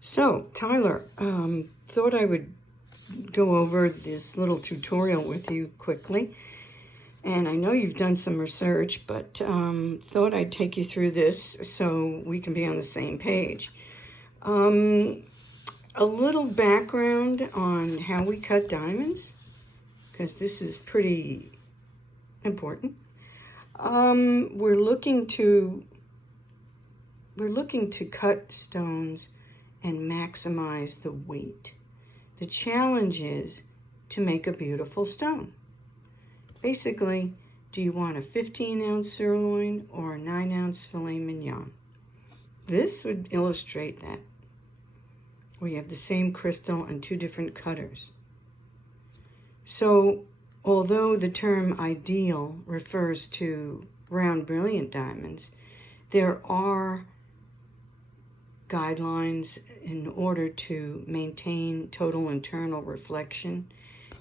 So, Tyler, thought I would go over this little tutorial with you quickly. And I know you've done some research, but thought I'd take you through this so we can be on the same page. A little background on how we cut diamonds, because this is pretty important. We're looking to cut stones and maximize the weight. The challenge is to make a beautiful stone. Basically, do you want a 15-ounce sirloin or a 9-ounce filet mignon? This would illustrate that, where you have the same crystal and two different cutters. So, although the term ideal refers to round brilliant diamonds, there are guidelines in order to maintain total internal reflection,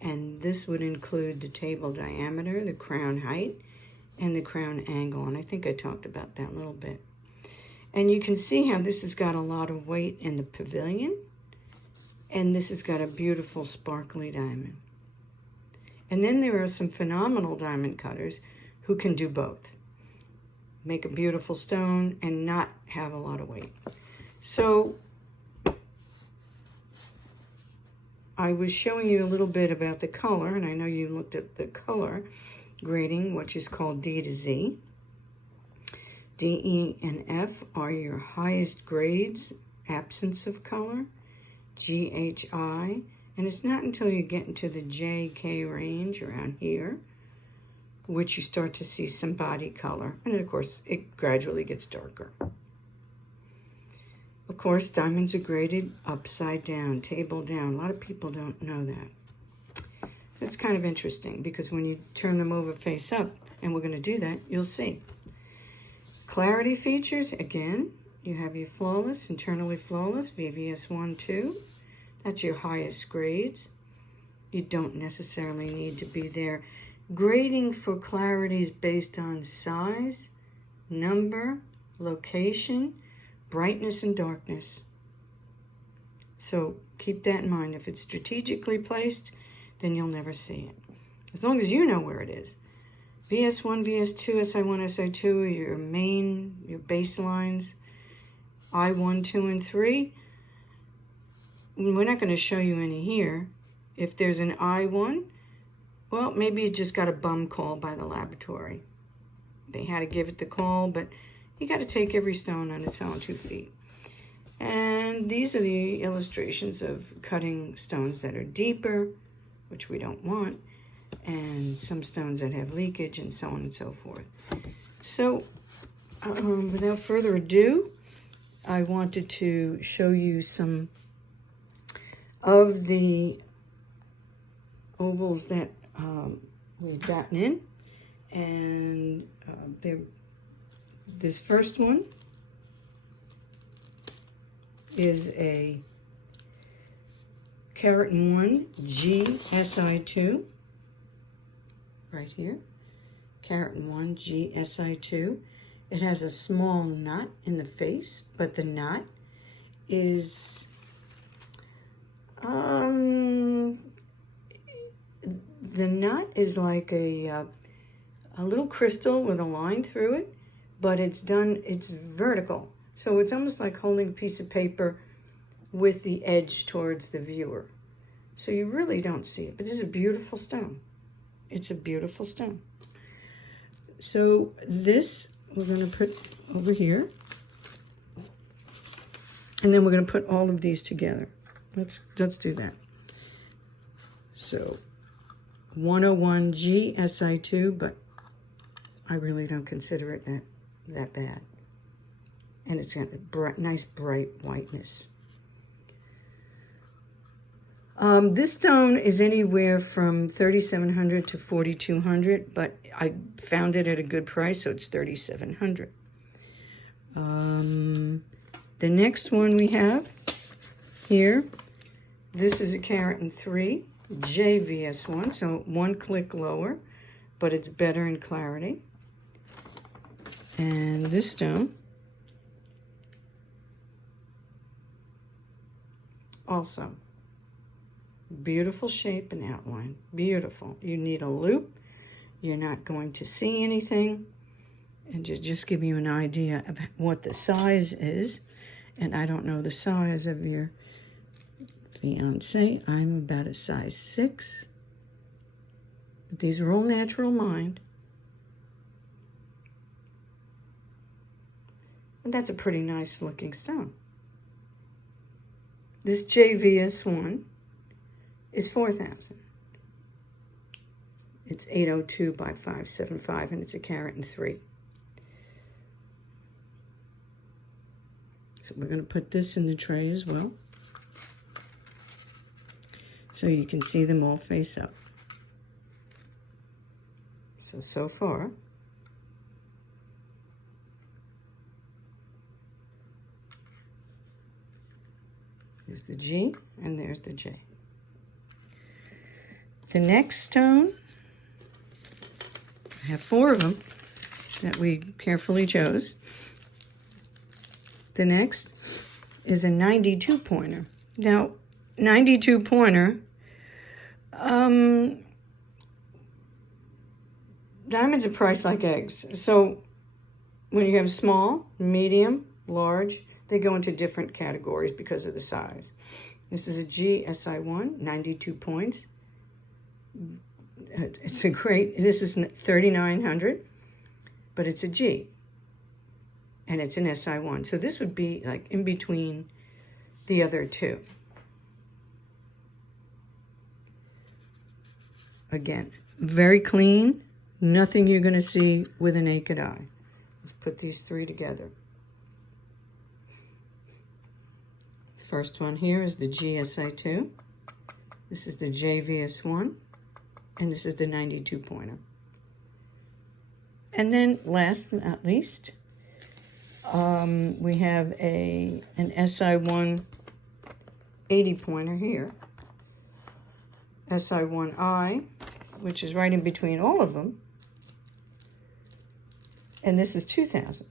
and this would include the table diameter, the crown height, and the crown angle, and I think I talked about that a little bit. And you can see how this has got a lot of weight in the pavilion, and this has got a beautiful sparkly diamond. And then there are some phenomenal diamond cutters who can do both. Make a beautiful stone and not have a lot of weight. So I was showing you a little bit about the color, and I know you looked at the color grading, which is called D to Z. D, E, and F are your highest grades, absence of color. G, H, I, and it's not until you get into the J, K range around here, which you start to see some body color. And then, of course, it gradually gets darker. Of course, diamonds are graded upside down, table down. A lot of people don't know that. That's kind of interesting because when you turn them over face up, and we're going to do that, you'll see. Clarity features, again, you have your flawless, internally flawless, VVS 1, 2. That's your highest grades. You don't necessarily need to be there. Grading for clarity is based on size, number, location, brightness, and darkness. So keep that in mind. If it's strategically placed, then you'll never see it. As long as you know where it is. VS1, VS2, SI1, SI2 are your baselines. I1, 2, and 3. We're not going to show you any here. If there's an I1, well, maybe you just got a bum call by the laboratory. They had to give it the call, but you got to take every stone on its own 2 feet. And these are the illustrations of cutting stones that are deeper, which we don't want, and some stones that have leakage, and so on and so forth. So, without further ado, I wanted to show you some of the ovals that we've gotten in, and this first one is a Keratin 1 GSI2, right here, Keratin 1 GSI2. It has a small knot in the face, but the knot is the knot is like a little crystal with a line through it, but it's vertical. So it's almost like holding a piece of paper with the edge towards the viewer. So you really don't see it, but it's a beautiful stone. It's a beautiful stone. So this we're going to put over here, and then we're going to put all of these together. Let's do that. So 101 GSI2, but I really don't consider it that bad. And it's got a nice bright whiteness. This stone is anywhere from $3,700 to $4,200, but I found it at a good price, so it's $3,700. The next one we have here, this is a Keratin 3 JVS1, so 1 click lower, but it's better in clarity. And this stone also. Beautiful shape and outline. Beautiful. You need a loop. You're not going to see anything. And just give you an idea of what the size is. And I don't know the size of your fiance. I'm about a size 6. But these are all natural mined. And that's a pretty nice looking stone. This JVS1 is 4,000. It's 802 by 575, and it's 1.3 carats. So we're going to put this in the tray as well, so you can see them all face up. So far, there's the G and there's the J. The next stone, I have 4 of them that we carefully chose. The next is a 92 pointer. Now, 92 pointer, diamonds are priced like eggs. So when you have small, medium, large, they go into different categories because of the size. This is a GSI1, 92 points. It's a great, this is 3,900, but it's a G. And it's an SI1. So this would be like in between the other 2. Again, very clean. Nothing you're going to see with a naked eye. Let's put these 3 together. First one here is the GSI2. This is the JVS1. And this is the 92 pointer. And then last but not least, we have an SI1 80 pointer here. SI1I, which is right in between all of them. And this is 2,000.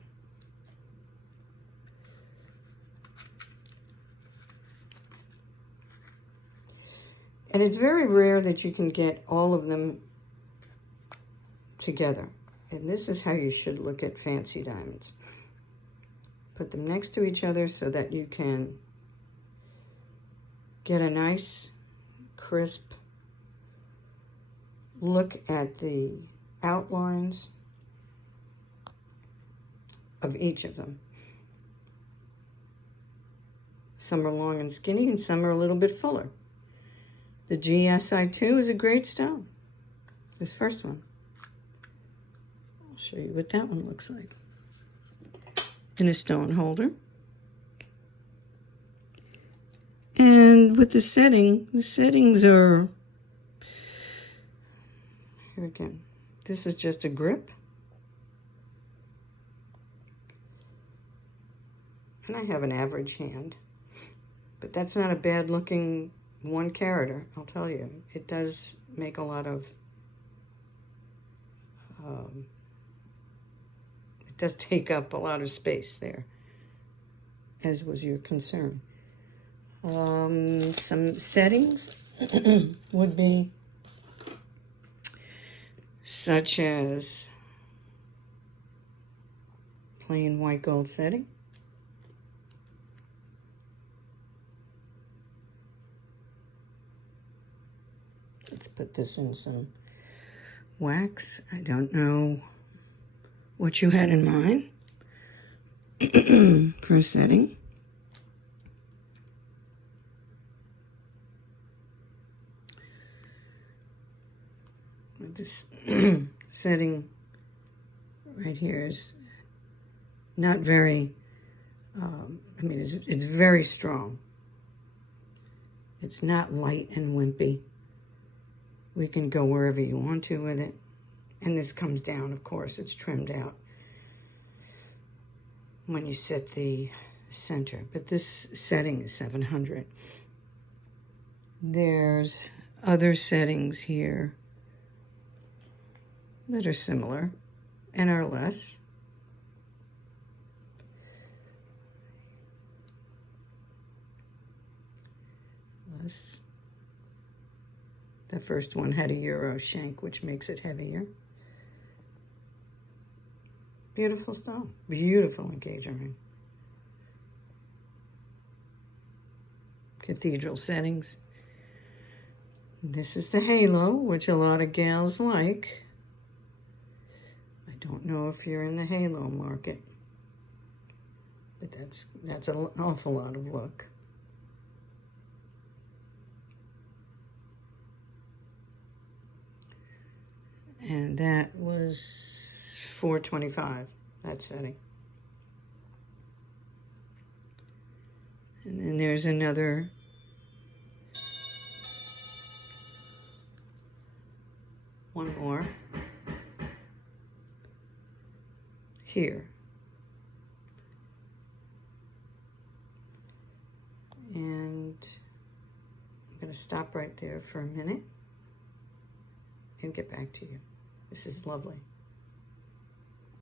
And it's very rare that you can get all of them together. And this is how you should look at fancy diamonds. Put them next to each other so that you can get a nice, crisp look at the outlines of each of them. Some are long and skinny, and some are a little bit fuller. The GSI2 is a great stone. This first one. I'll show you what that one looks like. In a stone holder. And with the settings are, here again, this is just a grip. And I have an average hand, but that's not a bad looking 1 carat, I'll tell you. It does make a lot of, it does take up a lot of space there, as was your concern. Some settings would be such as plain white gold setting. Let's put this in some wax. I don't know what you had in mind for a setting. This setting right here is not very, I mean, it's very strong. It's not light and wimpy. We can go wherever you want to with it. And this comes down, of course, it's trimmed out when you set the center. But this setting is 700. There's other settings here that are similar and are less. plus. The first one had a Euro shank, which makes it heavier. Beautiful stone. Beautiful engagement ring. Cathedral settings. This is the halo, which a lot of gals like. I don't know if you're in the halo market, but that's an awful lot of look. And that was $425, that setting. And then there's another one more here. And I'm going to stop right there for a minute and get back to you. This is lovely.